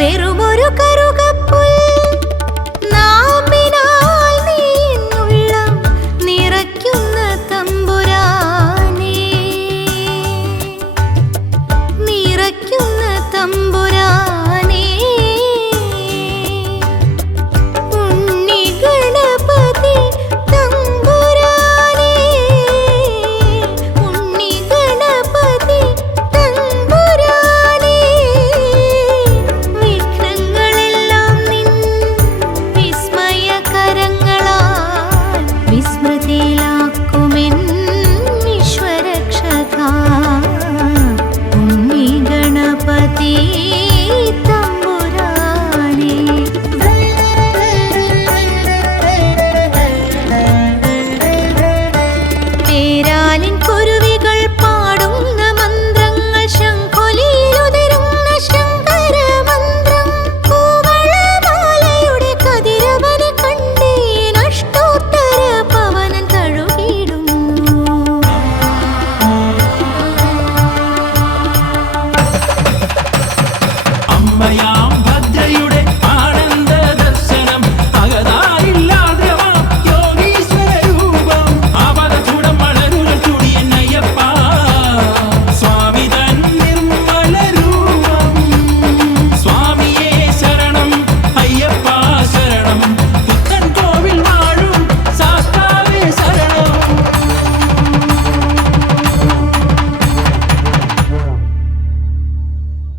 వెరుబొరుక ചേരാനിൻ കുരുവികൾ പാടുന്ന മന്ത്രങ്ങൾ ശംഖൊലിയിലുതിരുന്ന ശങ്കര മന്ത്രം പൂവളമാലയുടെ കതിരവനെ കണ്ടേ നഷ്ടോത്തര പവനം തഴുകിടുന്നു അമ്മയാം